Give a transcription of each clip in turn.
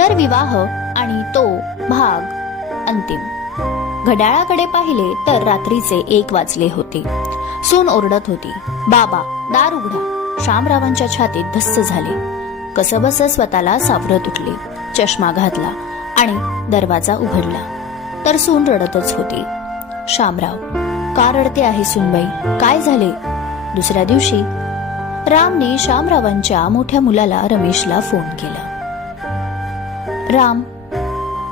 पुनर्विवाह आणि तो भाग अंतिम. घड्याळाकडे पाहिले तर रात्रीचे 1 वाजले होते. सून ओरडत होती, बाबा दार उघडा. शामरावांच्या छातीत धस्स झाले. कसबस स्वतःला सावरत उठले, चष्मा घातला आणि दरवाजा उघडला तर सून रडतच होती. शामराव, का रडते आहे सूनबाई, काय झाले? दुसऱ्या दिवशी रामने शामरावांच्या मोठ्या मुलाला रमेशला फोन केला. राम,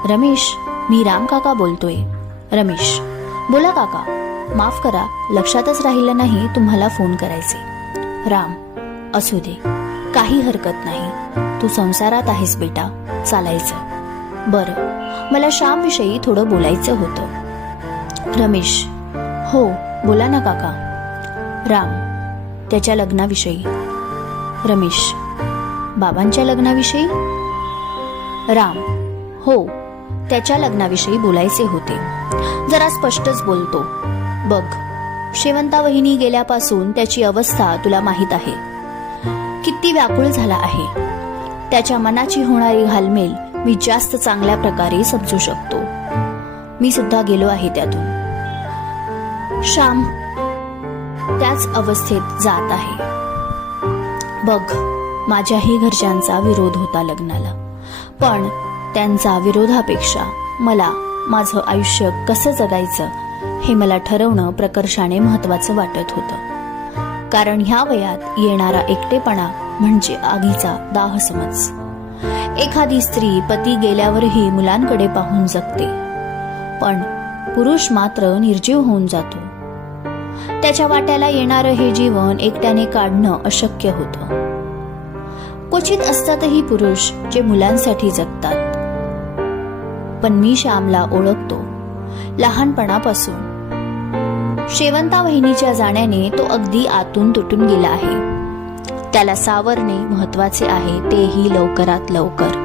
रमेश, मी राम काका बोलतोय. रमेश, बोला काका. माफ करा, लक्षातच राहिलं नाही तुम्हाला फोन करायचे. राम, असू दे, काही हरकत नाही. तू संसारात आहेस बेटा, चालायचं. बरं, मला श्यामविषयी थोडं बोलायचं होतं. रमेश, हो बोला ना काका. राम, त्याच्या लग्नाविषयी. रमेश, बाबांच्या लग्नाविषयी? राम, हो, त्याच्या लग्नाविषयी बोलायचे होते. जरा स्पष्टच बोलतो. बघ, शेवंता वहिनी गेल्यापासून त्याची अवस्था तुला माहीत आहे. किती व्याकुळ झाला आहे. त्याच्या मनाची होणारी घालमेल मी जास्त चांगल्या प्रकारे समजू शकतो. मी सुद्धा गेलो आहे त्यातून. श्याम त्याच अवस्थेत जात आहे. बघ, माझ्याही घरच्यांचा विरोध होता लग्नाला, पण त्यांचा विरोधापेक्षा मला माझं आयुष्य कसं जगायचं हे मला ठरवणं प्रकर्षाने महत्वाचं वाटत होतं. कारण ह्या वयात येणारा एकटेपणा म्हणजे आगीचा दाह समज. एखादी स्त्री पती गेल्यावरही मुलांकडे पाहून जगते, पण पुरुष मात्र निर्जीव होऊन जातो. त्याच्या वाट्याला येणारं हे जीवन एकट्याने काढणं अशक्य होतं. क्वचित असतातही पुरुष जे मुलांसाठी जगतात. पण मी श्यामला ओळखतो लहानपणापासून. शेवंता वहिनीच्या जाण्याने तो अगदी आतून तुटून गेला आहे. त्याला सावरणे महत्वाचे आहे, तेही लवकरात लवकर.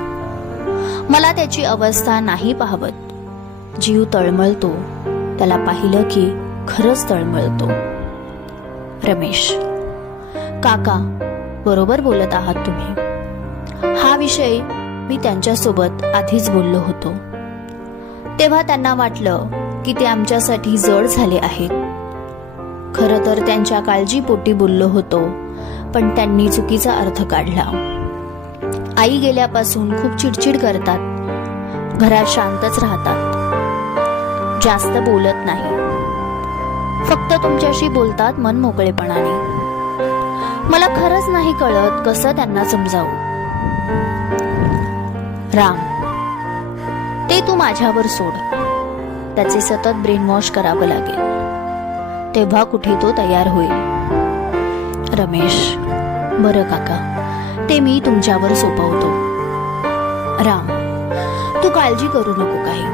मला त्याची अवस्था नाही पाहवत. जीव तळमळतो. त्याला पाहिलं की खरंच तळमळतो. रमेश, काका बरोबर बोलत आहात तुम्ही. हा विषय मी त्यांच्यासोबत आधीच बोललो होतो. तेव्हा त्यांना वाटलं की ते आमच्यासाठी जड झाले आहेत. खरं तर त्यांच्या काळजीपोटी बोललो होतो, पण त्यांनी चुकीचा अर्थ काढला. आई गेल्यापासून खूप चिडचिड करतात. घरात शांतच राहतात. जास्त बोलत नाही. फक्त तुमच्याशी बोलतात मन मोकळेपणाने. मला खरंच नाही कळत कसं त्यांना समजावू. राम, ते तू माझ्यावर सोड. त्याचे सतत ब्रेन वॉश करावं लागेल, तेव्हा कुठे तो तयार होईल. रमेश, बरं काका, ते मी तुमच्यावर सोपवतो. राम, तू काळजी करू नको काही.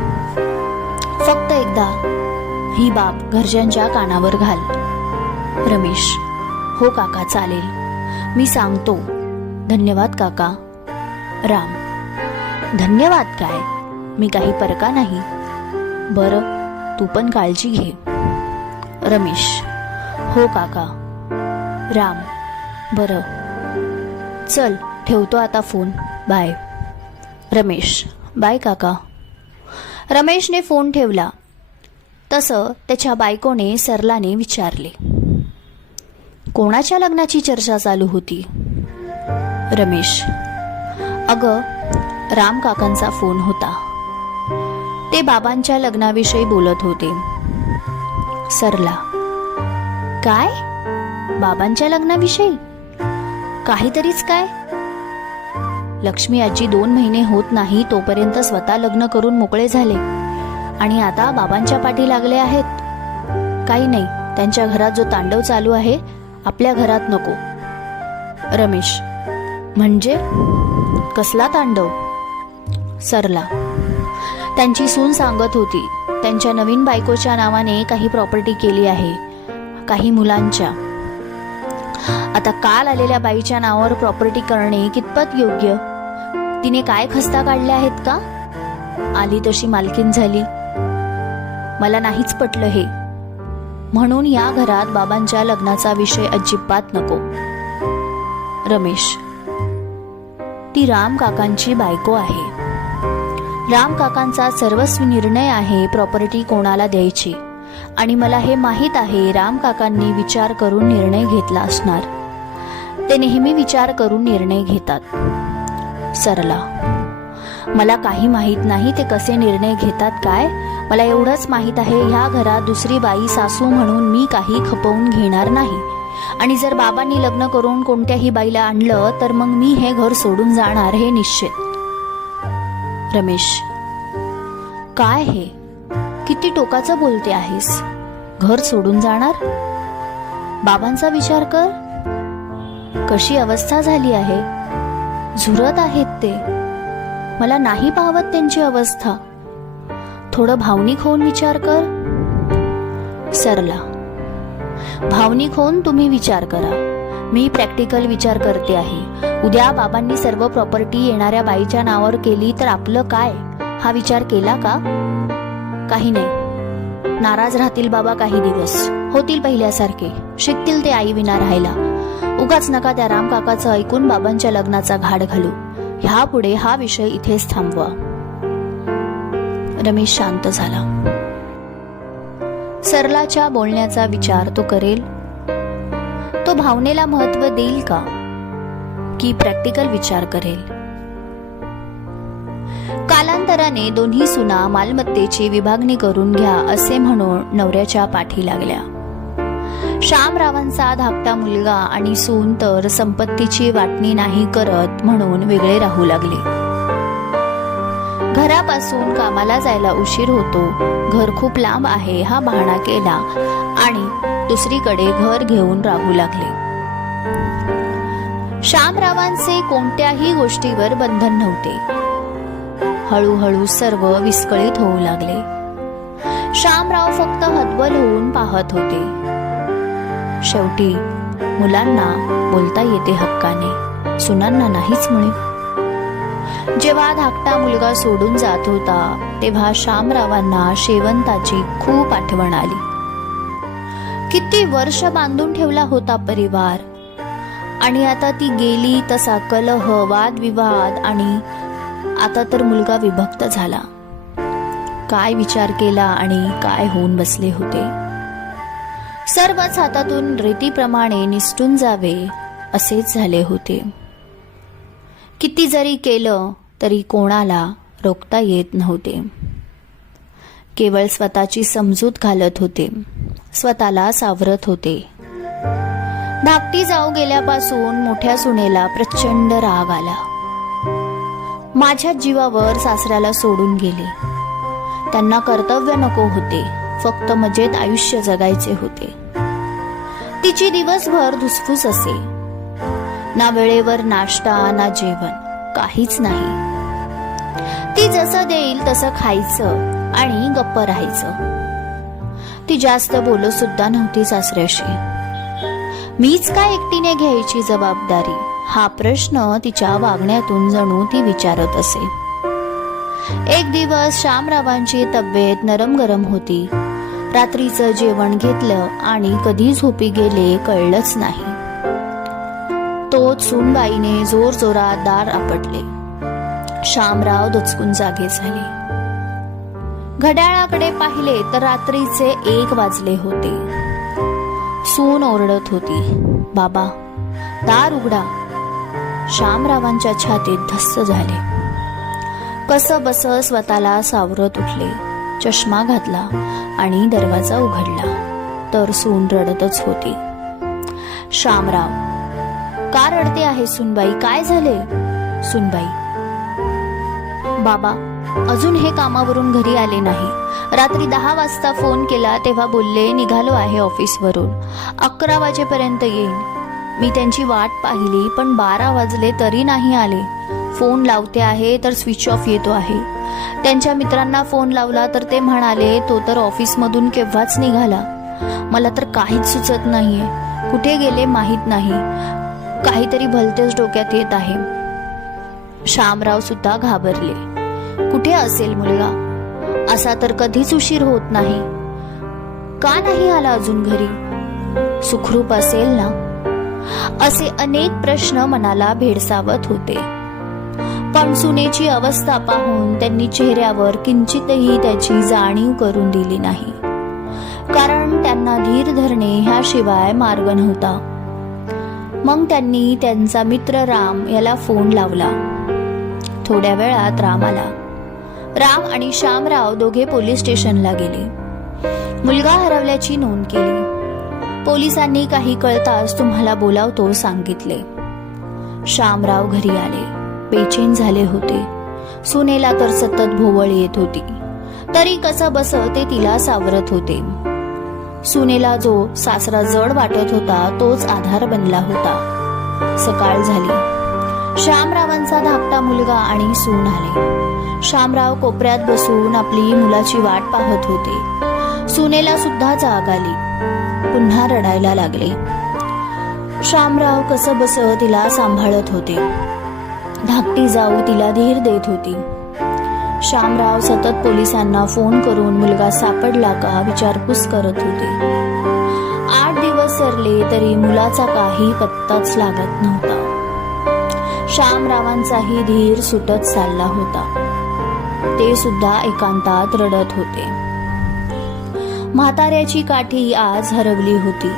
फक्त एकदा ही बाब घरच्यांच्या कानावर घाल. रमेश, हो काका, चालेल, मी सांगतो. धन्यवाद काका. राम, धन्यवाद काय, मी काही परका नाही. बरं, तू पण काळजी घे. रमेश, हो काका. राम, बरं, चल ठेवतो आता फोन, बाय. रमेश, बाय काका. रमेशने फोन ठेवला. तसं त्याच्या बायकोने सरलाने विचारले, कोणाच्या लग्नाची चर्चा चालू होती? रमेश, अगं, राम काकांचा फोन होता. ते बाबांच्या लग्नाविषयी बोलत होते. सरला, काय? बाबांच्या लग्नाविषयी? काहीतरीच काय? लक्ष्मी आजी 2 महिने होत नाही तोपर्यंत स्वतः लग्न करून मोकळे झाले आणि आता बाबांच्या पाठी लागले आहेत. काही नाही, त्यांच्या घरात जो तांडव चालू आहे आपल्या घरात नको. रमेश, म्हणजे कसला तांडव? सरला, त्यांची सून सांगत होती त्यांच्या नवीन बायकोच्या नावाने काही प्रॉपर्टी केली आहे, काही मुलांच्या. आता काल आलेल्या बाईच्या नावावर प्रॉपर्टी करणे कितपत योग्य? तिने काय खस्ता काढल्या आहेत का? आली तशी मालकीन झाली. मला नाहीच पटलं हे. म्हणून या घरात बाबांच्या लग्नाचा विषय अजिबात नको. रमेश, ती राम काकांची बायको आहे. राम काकांचा सर्वस्वी निर्णय आहे प्रॉपर्टी कोणाला द्यायची, आणि मला हे माहीत आहे राम काकांनी विचार करून निर्णय घेतला असणार. ते नेहमी विचार करून निर्णय घेतात. सरला, मला काही माहीत नाही ते कसे निर्णय घेतात काय. मला एवढंच माहीत आहे ह्या घरात दुसरी बाई सासू म्हणून मी काही खपवून घेणार नाही, आणि जर बाबांनी लग्न करून कोणत्याही बाईला आणलं तर मग मी हे घर सोडून जाणार, हे निश्चित. रमेश, काय हे किती टोकाचं बोलते आहेस. घर सोडून जाणार? बाबांचा विचार कर. कशी अवस्था झाली आहे, झुरत आहेत ते. मला नाही पाहवत त्यांची अवस्था. थोडं भावनिक होऊन विचार कर. सरला, भावनिक होऊन तुम्ही विचार करा, मी प्रॅक्टिकल विचार करते आहे. उद्या बाबांनी सर्व प्रॉपर्टी येणाऱ्या बाईच्या नावावर केली तर आपलं काय, हा विचार केला का? काही नाही. नाराज राहतील बाबा काही दिवस, होतील पहिल्यासारखे, शिकतील ते आई विना राहायला. उगाच नका त्या राम काकाचं ऐकून बाबांच्या लग्नाचा घाट घालू. ह्यापुढे हा विषय इथेच थांबवा. रमेश शांत झाला. सरलाच्या बोलण्याचा विचार तो करेल? तो भावनेला महत्व देईल का, की प्रॅक्टिकल विचार करेल? कालांतराने दोन्ही सुना मालमत्तेची विभागणी करून घ्या असे म्हणून नवऱ्याच्या पाठी लागल्या. शामरावांचा धाकटा मुलगा आणि सून तर संपत्तीची वाटणी नाही करत म्हणून वेगळे राहू लागले. घरापासून कामाला जायला उशीर होतो, घर खूप लांब आहे हा बहाणा केला आणि दुसरीकडे घर घेऊन राहू लागले. शामरावांचे कोणत्याही गोष्टीवर बंधन नव्हते. हळूहळू सर्व विस्कळीत होऊ लागले. शामराव फक्त हतबल होऊन पाहत होते. शेवटी मुलांना बोलता येते हक्काने, सुनांना नाहीच म्हणे. जेव्हा धाकटा मुलगा सोडून जात होता तेव्हा शामरावांना शेवंताची खूप आठवण आली. किती वर्ष बांधून ठेवला होता परिवार, आणि आता ती गेली. तसा कलह, वादविवाद, आणि आता तर मुलगा विभक्त झाला. काय विचार केला आणि काय होऊन बसले होते. सर्वच हातातून रेतीप्रमाणे निसटून जावे असेच झाले होते. किती जरी केलं तरी कोणाला रोखता येत नव्हते. केवळ स्वतःची समजूत घालत होते, स्वतःला सावरत होते. धाकटी जाऊ गेल्यापासून मोठ्या सुनेला प्रचंड राग आला. माझ्या जीवावर सासऱ्याला सोडून गेले. त्यांना कर्तव्य नको होते, फक्त मजेत आयुष्य जगायचे होते. तिची दिवसभर धुसफूस असे. ना वेळेवर नाश्ता ना जेवण, काहीच नाही. ती जसं देईल तसं खायचं आणि गप्प राहायचं. ती जास्त बोलत सुद्धा नव्हती सासऱ्याशी. मीच काय एकटीने घ्यायची जबाबदारी, हा प्रश्न तिच्या वागण्यातून जणू ती विचारत असे. एक दिवस शामरावांची तब्येत नरम गरम होती. रात्रीचं जेवण घेतलं आणि कधी झोपी गेले कळलंच नाही. तोच सूनबाईने जोर जोरात दार आपटले. शामराव दचकून जागे झाले. घड्याळाकडे पाहिले तर रात्रीचे 1 वाजले होते. सून ओरडत होती, बाबा दार उघडा. शामरावांच्या छातीत धस्स झाले. कसं बस स्वतःला सावरत उठले. चष्मा घातला आणि दरवाजा उघडला तर सून रडतच होती. शामराव, का रडते आहे सूनबाई, काय झाले? सूनबाई, बाबा अजून हे कामावरून घरी आले नाही. रात्री 10 वाजता फोन केला तेव्हा बोलले निघालो आहे ऑफिसवरून, 11 वाजेपर्यंत येईन. मी त्यांची वाट पाहिली पण 12 वाजले तरी नाही आले. फोन लावते आहे तर स्विच ऑफ येतो आहे. त्यांच्या मित्रांना फोन लावला तर ते म्हणाले तो तर ऑफिसमधून केव्हाच निघाला. मला तर काहीच सुचत नाहीये, कुठे गेले माहीत नाही. काहीतरी भलतेच डोक्यात येत आहे. शामराव सुद्धा घाबरले. कुठे असेल मुलगा? असा तर कधीच उशीर होत नाही. का नाही आला अजून घरी? सुखरूप असेल ना? असे अनेक प्रश्न मनाला भेडसावत होते. पण सुनेची अवस्था पाहून त्यांनी चेहऱ्यावर किंचितही त्याची जाणीव करून दिली नाही, कारण त्यांना धीर धरणे ह्याशिवाय मार्ग नव्हता. मग त्यांनी त्यांचा मित्र राम याला फोन लावला. थोड्या वेळात राम आला. राम आणि श्यामराव दोघे पोलीस स्टेशनला गेले. मुलगा हरवल्याची नोंद केली. पोलिसांनी काही कळताच तुम्हाला बोलावतो सांगितले. श्यामराव घरी आले. बेचैन झाले होते. सुनेला तर सतत भोवळ येत होती, तरी कसं बस ते तिला सावरत होते. सुनेला जो सासरा जड वाटत होता तोच आधार बनला होता. सकाळ झाली. श्यामरावांचा धाकटा मुलगा आणि सून आले. श्यामराव कोपऱ्यात बसून आपली मुलाची वाट पाहत होते. सुनेला सुद्धा जाग आली. पुन्हा रडायला लागले. श्यामराव कसं बस तिला सांभाळत होते. धाकटी जाऊ तिला धीर देत होती. श्यामराव सतत पोलिसांना फोन करून मुलगा सापडला का विचारपूस करत होते. 8 दिवस सरले तरी मुलाचा काही पत्ताच लागत नव्हता. श्यामरावांचाही धीर सुटत चालला होता. ते सुद्धा एकांतात रडत होते. म्हाताऱ्याची काठी आज हरवली होती.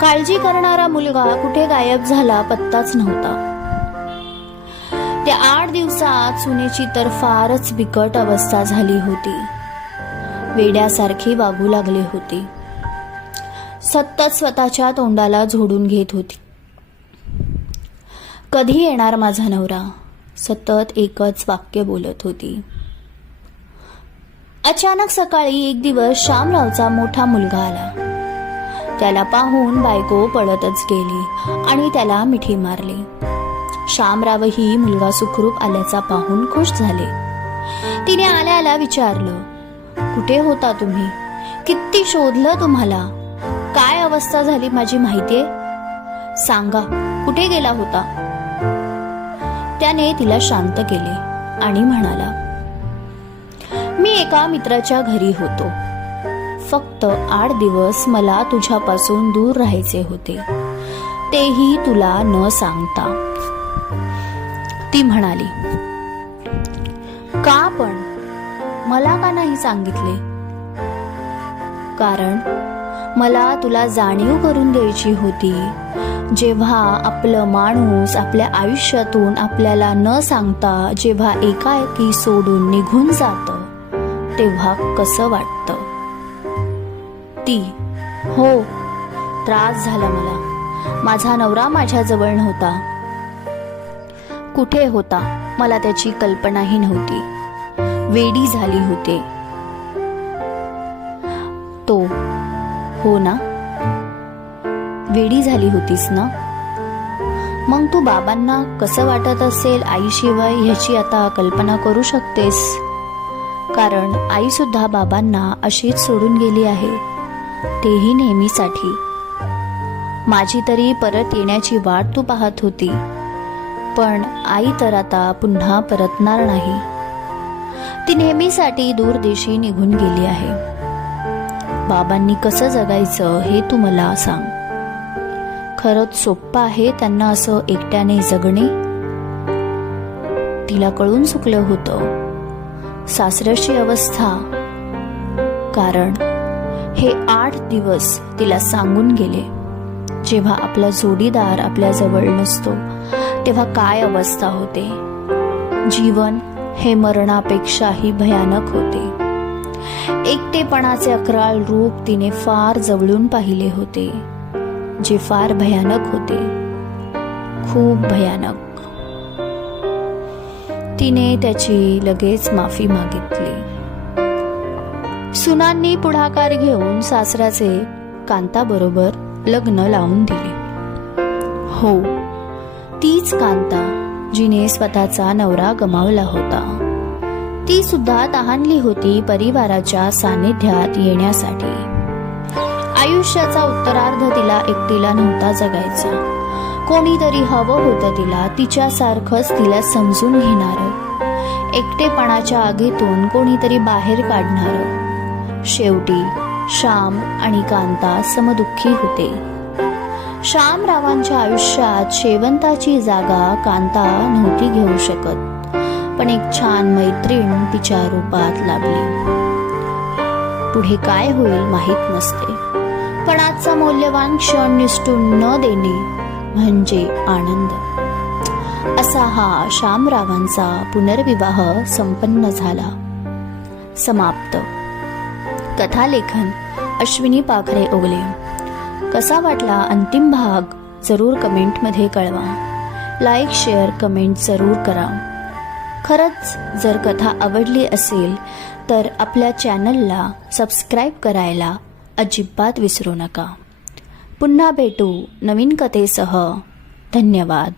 काळजी करणारा मुलगा कुठे गायब झाला पत्ताच नव्हता. त्या 8 दिवसात सुनेची तर फारच बिकट अवस्था झाली होती. वेड्यासारखी वागू लागली होती. सतत स्वतःच्या तोंडाला झोडून घेत होती. कधी येणार माझा नवरा, सतत एकच वाक्य बोलत होती. अचानक सकाळी एक दिवस श्यामरावचा मोठा मुलगा आला. त्याला पाहून बायको पळतच गेली आणि त्याला मिठी मारली. श्यामरावही मुलगा सुखरूप आल्याचा पाहून खुश झाले. तिने आल्याला विचारलं, कुठे होता तुम्ही? किती शोधलं तुम्हाला. काय अवस्था झाली माझी माहितीये? सांगा, कुठे गेला होता? त्याने तिला शांत केले आणि म्हणाला, मी एका मित्राच्या घरी होतो. फक्त 8 दिवस मला तुझ्यापासून दूर राहायचे होते, तेही तुला न सांगता. ती म्हणाली, का पण? मला का नाही सांगितले? कारण मला तुला जाणीव करून द्यायची होती. जेव्हा आपलं माणूस आपल्या आयुष्यातून आपल्याला न सांगता जेव्हा एकाएकी सोडून निघून जातं, तेव्हा कसं वाटतं. ती, हो, त्रास झाला मला. माझा नवरा माझ्या जवळ नव्हता. कुठे होता मला त्याची कल्पनाही नव्हती. वेडी झाली होते. तो, हो ना, वेडी झाली होतीस ना? मग तू बाबांना कसं वाटत असेल आईशिवाय ह्याची आता कल्पना करू शकतेस. कारण आई सुद्धा बाबांना अशीच सोडून गेली आहे, तेही नेहमीसाठी. माझी तरी परत येण्याची वाट तू पाहत होती, पण आई तर आता पुन्हा परतणार नाही. ती नेहमीसाठी दूरदेशी निघून गेली आहे. बाबांनी कसं जगायचं हे तू मला सांग. खरंच सोपं आहे त्यांना असं एकट्याने जगणे? तिला कळून चुकलं होतं सासऱ्याची अवस्था. कारण हे 8 दिवस तिला सांगून गेले, जेव्हा आपला जोडीदार आपल्या जवळ नसतो तेव्हा काय अवस्था होते. जीवन हे मरणापेक्षाही भयानक होते. एकटेपणाचे अक्राळ रूप तिने फार जवळून पाहिले होते, जे फार भयानक होते, खूप भयानक. तिने त्याची लगेच माफी मागितली. सुनांनी पुढाकार घेऊन सासऱ्याचे कांताबरोबर लग्न लावून दिले. हो, तीच कांता जिने स्वतःचा नवरा गमावला होता. ती सुद्धा तहानली होती परिवाराच्या सानिध्यात येण्यासाठी. आयुष्याचा उत्तरार्ध तिला एकटीला नव्हता जगायचा. कोणीतरी हवं होतं तिला, तिच्यासारखंच तिला समजून घेणारं, एकटेपणाच्या आगीतून कोणीतरी बाहेर काढणारं. शेवटी श्याम आणि कांता समदुःखी होते. श्यामरावांच्या आयुष्यात शेवंताची जागा कांता नव्हती घेऊ शकत, पण एक छान मैत्रीण तिच्या रूपात लाभली. पुढे काय होईल माहीत नसते, पण आजचा मौल्यवान क्षण निसटून न देणे म्हणजे आनंद. असा हा श्यामरावांचा पुनर्विवाह संपन्न झाला. समाप्त. कथालेखन अश्विनी पाखरे ओगले. कसा वाटला अंतिम भाग जरूर कमेंटमध्ये कळवा. लाईक शेअर कमेंट जरूर करा. खरंच जर कथा आवडली असेल तर आपल्या चॅनलला सबस्क्राईब करायला अजिबात विसरू नका. पुन्हा भेटू नवीन कथेसह. धन्यवाद.